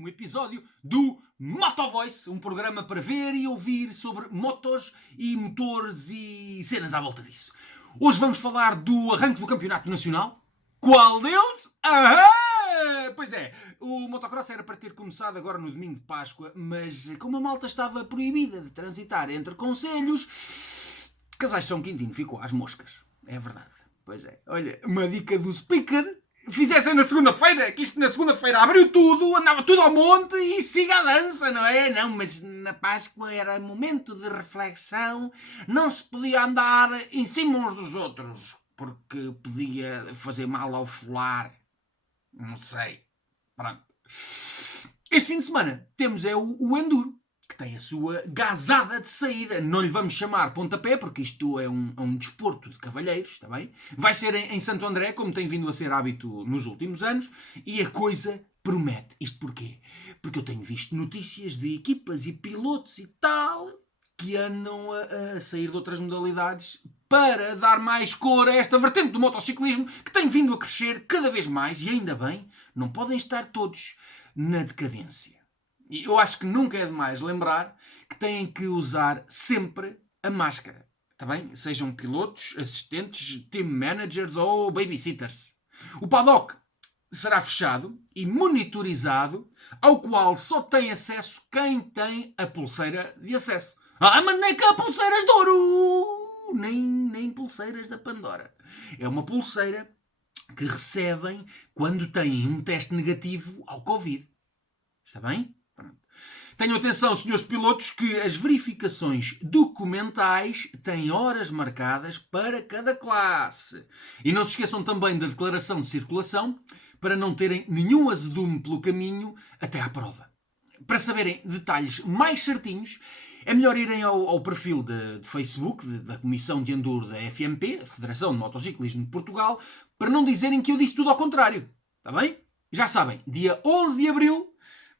um episódio do Motovoice, um programa para ver e ouvir sobre motos e motores e cenas à volta disso. Hoje vamos falar do arranque do Campeonato Nacional. Qual deles? Pois é, o motocross era para ter começado agora no domingo de Páscoa, mas como a malta estava proibida de transitar entre concelhos, Casais de São Quintino ficou às moscas. É verdade. Pois é. Olha, uma dica do speaker. Fizessem na segunda-feira, que isto na segunda-feira abriu tudo, andava tudo ao monte e siga a dança, não é? Não, mas na Páscoa era momento de reflexão, não se podia andar em cima uns dos outros, porque podia fazer mal ao folar. Não sei. Pronto. Este fim de semana temos o Enduro, que tem a sua gazada de saída. Não lhe vamos chamar pontapé, porque isto é um desporto de cavalheiros, está bem? Vai ser em Santo André, como tem vindo a ser hábito nos últimos anos, e a coisa promete. Isto porquê? Porque eu tenho visto notícias de equipas e pilotos e tal, que andam a sair de outras modalidades para dar mais cor a esta vertente do motociclismo, que tem vindo a crescer cada vez mais, e ainda bem, não podem estar todos na decadência. E eu acho que nunca é demais lembrar que têm que usar sempre a máscara. Está bem? Sejam pilotos, assistentes, team managers ou babysitters. O paddock será fechado e monitorizado, ao qual só tem acesso quem tem a pulseira de acesso. Mas nem cá pulseiras de ouro! Nem pulseiras da Pandora. É uma pulseira que recebem quando têm um teste negativo ao Covid. Está bem? Tenham atenção, senhores pilotos, que as verificações documentais têm horas marcadas para cada classe. E não se esqueçam também da declaração de circulação para não terem nenhum azedume pelo caminho até à prova. Para saberem detalhes mais certinhos, é melhor irem ao perfil de Facebook da Comissão de Enduro da FMP, a Federação de Motociclismo de Portugal, para não dizerem que eu disse tudo ao contrário. Está bem? Já sabem, dia 11 de Abril,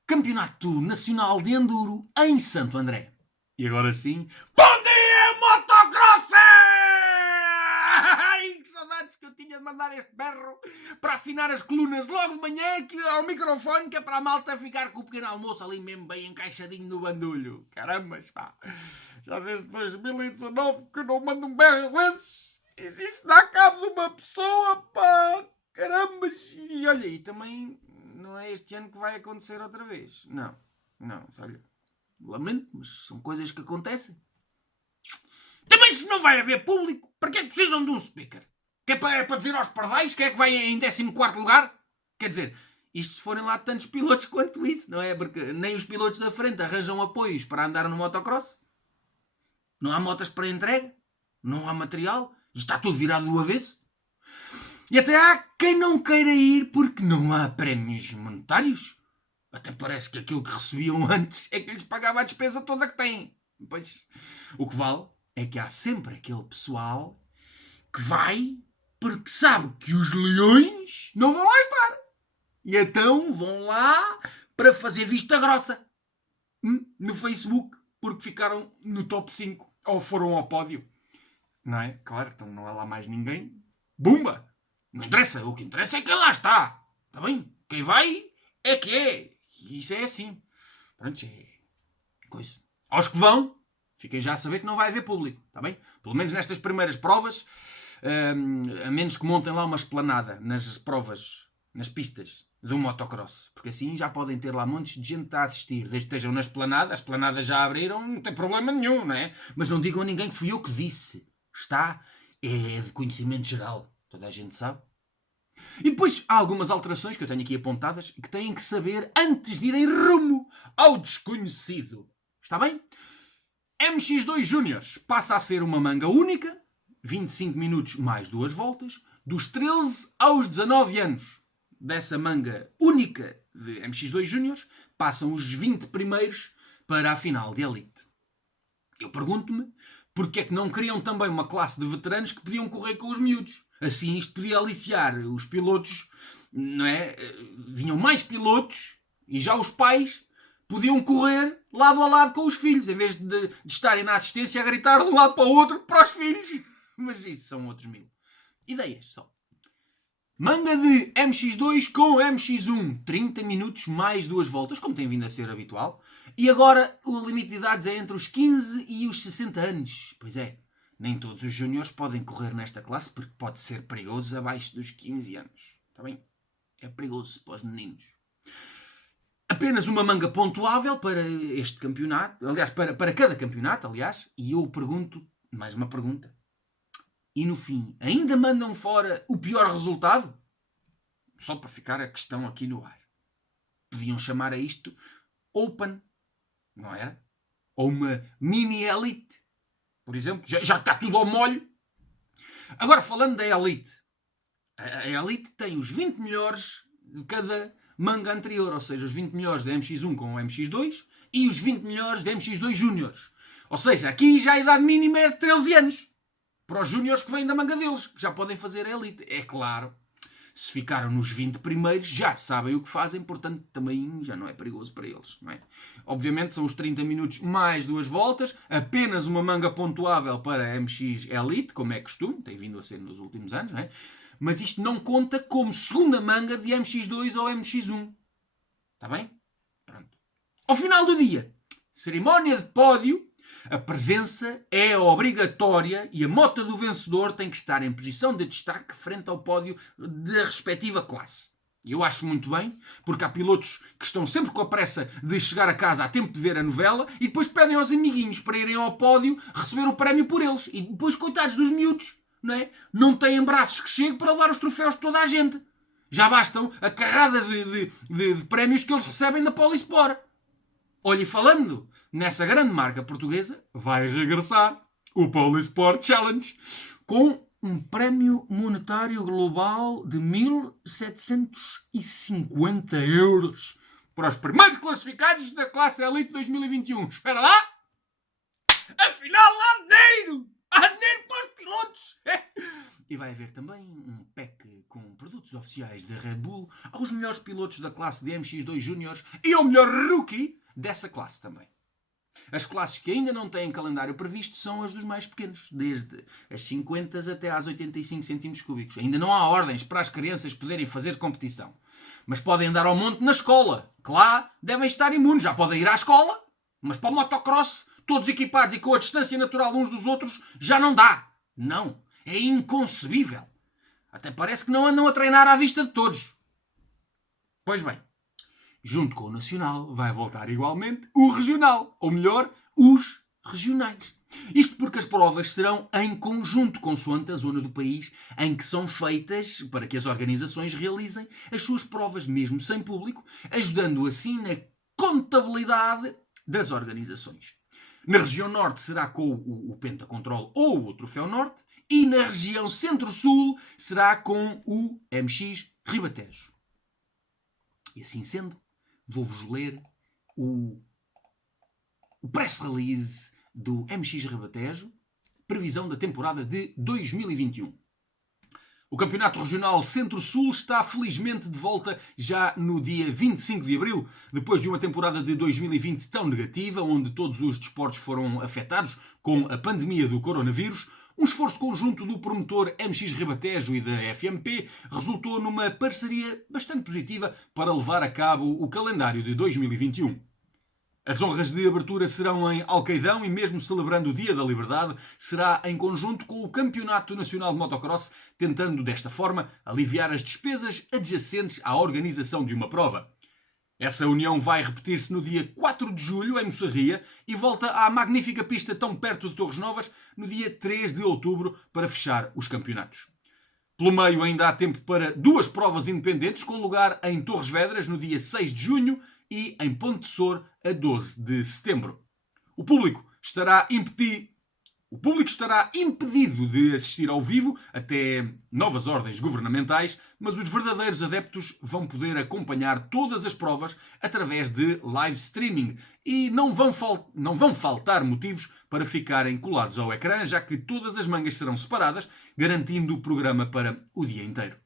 Campeonato Nacional de Enduro em Santo André. E agora sim, bom dia, motocross! Ai, que saudades que eu tinha de mandar este berro para afinar as colunas logo de manhã aqui ao microfone, que é para a malta ficar com o pequeno almoço ali mesmo bem encaixadinho no bandulho. Caramba, pá. Já desde 2019 que eu não mando um berro desses. Isso dá cabo de uma pessoa, pá. Caramba. E olha, e também não é este ano que vai acontecer outra vez. Não, olha, lamento, mas são coisas que acontecem. Também se não vai haver público, para que é que precisam de um speaker? Que é para dizer aos pardais quem é que vai em 14º lugar? Quer dizer, isto se forem lá tantos pilotos quanto isso, não é? Porque nem os pilotos da frente arranjam apoios para andar no motocross. Não há motas para entrega, não há material, e está tudo virado do avesso. E até há quem não queira ir porque não há prémios monetários. Até parece que aquilo que recebiam antes é que lhes pagava a despesa toda que têm. Pois, o que vale é que há sempre aquele pessoal que vai porque sabe que os leões não vão lá estar. E então vão lá para fazer vista grossa no Facebook, porque ficaram no top 5 ou foram ao pódio. Não é? Claro, então não há lá mais ninguém. Bumba! Não interessa, o que interessa é quem lá está. Está bem? Quem vai é que é. E isso é assim. Pronto, é coisa. Aos que vão, fiquem já a saber que não vai haver público. Está bem? Pelo menos nestas primeiras provas, a menos que montem lá uma esplanada nas provas, nas pistas do motocross. Porque assim já podem ter lá montes de gente a assistir. Desde que estejam na esplanada, as esplanadas já abriram, não tem problema nenhum, não é? Mas não digam a ninguém que fui eu que disse. Está? É de conhecimento geral. Toda a gente sabe. E depois há algumas alterações que eu tenho aqui apontadas que têm que saber antes de irem rumo ao desconhecido. Está bem? MX2 Júniors passa a ser uma manga única, 25 minutos mais 2 voltas, dos 13 aos 19 anos. Dessa manga única de MX2 Júniors passam os 20 primeiros para a final de Elite. Eu pergunto-me porque é que não criam também uma classe de veteranos que podiam correr com os miúdos. Assim isto podia aliciar os pilotos, não é? Vinham mais pilotos e já os pais podiam correr lado a lado com os filhos, em vez de estarem na assistência a gritar de um lado para o outro para os filhos. Mas isso são outros mil. Ideias só. Manga de MX2 com MX1. 30 minutos mais 2 voltas, como tem vindo a ser habitual. E agora o limite de idades é entre os 15 e os 60 anos. Pois é, nem todos os júniores podem correr nesta classe porque pode ser perigoso abaixo dos 15 anos. Está bem? É perigoso para os meninos. Apenas uma manga pontuável para este campeonato. Aliás, para cada campeonato, aliás. E eu pergunto, mais uma pergunta. E no fim, ainda mandam fora o pior resultado? Só para ficar a questão aqui no ar. Podiam chamar a isto Open, não era? Ou uma Mini Elite, por exemplo. Já está tudo ao molho. Agora, falando da Elite. A Elite tem os 20 melhores de cada manga anterior. Ou seja, os 20 melhores da MX1 com o MX2 e os 20 melhores da MX2 Júniores. Ou seja, aqui já a idade mínima é de 13 anos. Para os júniores que vêm da manga deles, que já podem fazer a Elite. É claro, se ficaram nos 20 primeiros, já sabem o que fazem, portanto também já não é perigoso para eles, não é? Obviamente são os 30 minutos mais 2 voltas, apenas uma manga pontuável para a MX Elite, como é costume, tem vindo a ser nos últimos anos, não é? Mas isto não conta como segunda manga de MX2 ou MX1. Está bem? Pronto. Ao final do dia, cerimónia de pódio. A presença é obrigatória e a moto do vencedor tem que estar em posição de destaque frente ao pódio da respectiva classe. Eu acho muito bem, porque há pilotos que estão sempre com a pressa de chegar a casa a tempo de ver a novela e depois pedem aos amiguinhos para irem ao pódio receber o prémio por eles. E depois, coitados dos miúdos, não é? Não têm braços que cheguem para levar os troféus de toda a gente. Já bastam a carrada de prémios que eles recebem da Polisport. Olha, e falando nessa grande marca portuguesa, vai regressar o Polisport Challenge com um prémio monetário global de 1.750 euros para os primeiros classificados da classe Elite 2021. Espera lá! Afinal, há dinheiro! Há dinheiro para os pilotos! E vai haver também um pack com produtos oficiais da Red Bull aos melhores pilotos da classe de MX2 Júniores e ao melhor rookie dessa classe também. As classes que ainda não têm calendário previsto são as dos mais pequenos, desde as 50 até às 85 cm3. Ainda não há ordens para as crianças poderem fazer competição. Mas podem andar ao monte na escola, que lá devem estar imunes. Já podem ir à escola, mas para o motocross, todos equipados e com a distância natural uns dos outros, já não dá. Não, é inconcebível. Até parece que não andam a treinar à vista de todos. Pois bem, junto com o nacional, vai voltar igualmente o regional. Ou melhor, os regionais. Isto porque as provas serão em conjunto, consoante a zona do país em que são feitas, para que as organizações realizem as suas provas mesmo sem público, ajudando assim na contabilidade das organizações. Na região norte será com o Pentacontrol ou o Troféu Norte e na região centro-sul será com o MX Ribatejo. E assim sendo, vou-vos ler o press release do MX Ribatejo, previsão da temporada de 2021. O Campeonato Regional Centro-Sul está felizmente de volta já no dia 25 de abril, depois de uma temporada de 2020 tão negativa, onde todos os desportos foram afetados com a pandemia do coronavírus. Um esforço conjunto do promotor MX Ribatejo e da FMP resultou numa parceria bastante positiva para levar a cabo o calendário de 2021. As honras de abertura serão em Alcaidão e mesmo celebrando o Dia da Liberdade, será em conjunto com o Campeonato Nacional de Motocross, tentando desta forma aliviar as despesas adjacentes à organização de uma prova. Essa união vai repetir-se no dia 4 de julho, em Moçarria, e volta à magnífica pista tão perto de Torres Novas, no dia 3 de outubro, para fechar os campeonatos. Pelo meio ainda há tempo para 2 provas independentes, com lugar em Torres Vedras, no dia 6 de junho, e em Ponte de Sor, a 12 de setembro. O público estará impedido de assistir ao vivo até novas ordens governamentais, mas os verdadeiros adeptos vão poder acompanhar todas as provas através de live streaming e não vão faltar motivos para ficarem colados ao ecrã, já que todas as mangas serão separadas, garantindo o programa para o dia inteiro.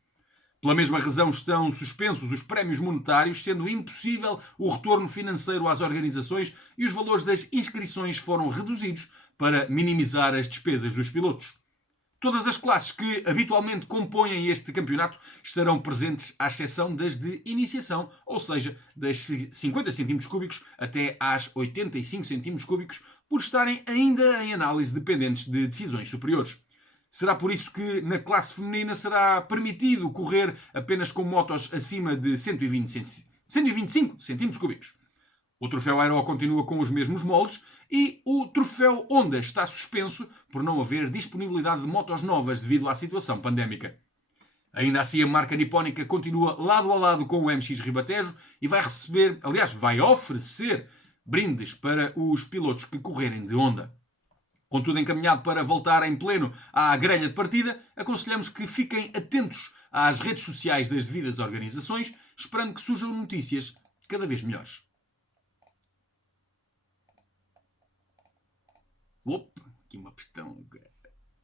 Pela mesma razão estão suspensos os prémios monetários, sendo impossível o retorno financeiro às organizações e os valores das inscrições foram reduzidos para minimizar as despesas dos pilotos. Todas as classes que habitualmente compõem este campeonato estarão presentes, à exceção das de iniciação, ou seja, das 50 cm3 até às 85 cm3, por estarem ainda em análise dependentes de decisões superiores. Será por isso que na classe feminina será permitido correr apenas com motos acima de 125 cm3. O troféu Aero continua com os mesmos moldes e o troféu Honda está suspenso por não haver disponibilidade de motos novas devido à situação pandémica. Ainda assim, a marca nipónica continua lado a lado com o MX Ribatejo e vai oferecer brindes para os pilotos que correrem de Honda. Com tudo encaminhado para voltar em pleno à grelha de partida, aconselhamos que fiquem atentos às redes sociais das devidas organizações, esperando que surjam notícias cada vez melhores. Opa, aqui uma questão.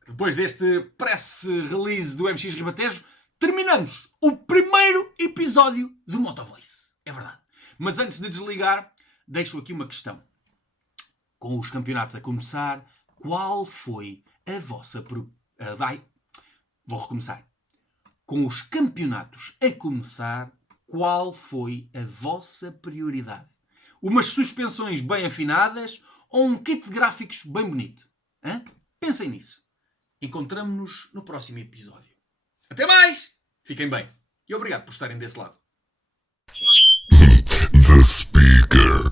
Depois deste press release do MX Ribatejo, terminamos o primeiro episódio do Motovoice. É verdade. Mas antes de desligar, deixo aqui uma questão. Com os campeonatos a começar, qual foi a vossa... Vou recomeçar. Com os campeonatos a começar, qual foi a vossa prioridade? Umas suspensões bem afinadas ou um kit de gráficos bem bonito? Hã? Pensem nisso. Encontramo-nos no próximo episódio. Até mais! Fiquem bem. E obrigado por estarem desse lado. The Speaker.